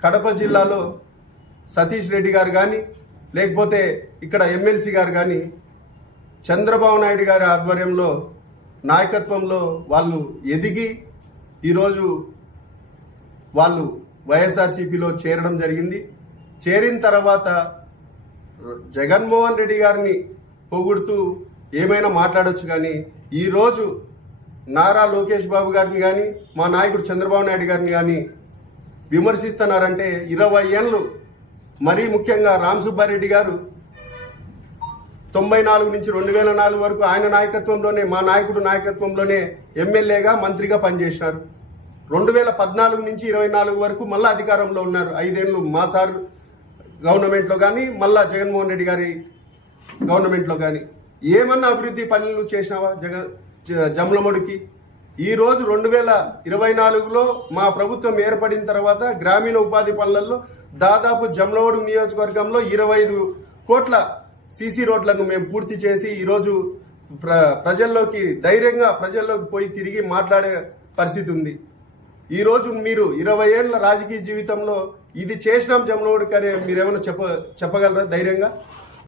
కడప జిల్లాలో సతీష్ రెడ్డి గారు కానీ లేకపోతే ఇక్కడ ఎమ్మెల్సీ గారు కానీ చంద్రబాబు నాయుడు గారి ఆధ్వర్యంలో నాయకత్వంలో వాళ్ళు ఎదిగి ఈరోజు వాళ్ళు వైఎస్ఆర్సీపీలో చేరడం జరిగింది. చేరిన తర్వాత జగన్మోహన్ రెడ్డి గారిని పొగుడుతూ ఏమైనా మాట్లాడొచ్చు కానీ ఈరోజు నారా లోకేష్ బాబు గారిని కానీ మా నాయకుడు చంద్రబాబు నాయుడు గారిని కానీ విమర్శిస్తున్నారంటే ఇరవై ఏళ్ళు. మరీ ముఖ్యంగా రామ్ సుబ్బారెడ్డి గారు తొంభై నాలుగు నుంచి రెండు వేల నాలుగు వరకు ఆయన నాయకత్వంలోనే మా నాయకుడు నాయకత్వంలోనే ఎమ్మెల్యేగా మంత్రిగా పనిచేశారు. రెండు వేల పద్నాలుగు నుంచి ఇరవై నాలుగు వరకు మళ్ళా అధికారంలో ఉన్నారు. ఐదేళ్ళు మా సార్ గవర్నమెంట్లో కానీ మళ్ళా జగన్మోహన్ రెడ్డి గారి గవర్నమెంట్లో కానీ. ఏమన్నా అభివృద్ధి పనులు చేసినావా జగ జ- ఈరోజు రెండు వేల ఇరవై నాలుగులో మా ప్రభుత్వం ఏర్పడిన తర్వాత గ్రామీణ ఉపాధి పనులలో దాదాపు జమ్లమూడు నియోజకవర్గంలో ఇరవై ఐదు కోట్ల సీసీ రోడ్లను మేము పూర్తి చేసి ఈరోజు ప్ర ప్రజల్లోకి ధైర్యంగా ప్రజల్లోకి పోయి తిరిగి మాట్లాడే పరిస్థితి ఉంది. ఈరోజు మీరు ఇరవై ఏళ్ళ రాజకీయ జీవితంలో ఇది చేసినాం జమ్నోడికి అనే మీరేమైనా చెప్ప చెప్పగలరా ధైర్యంగా?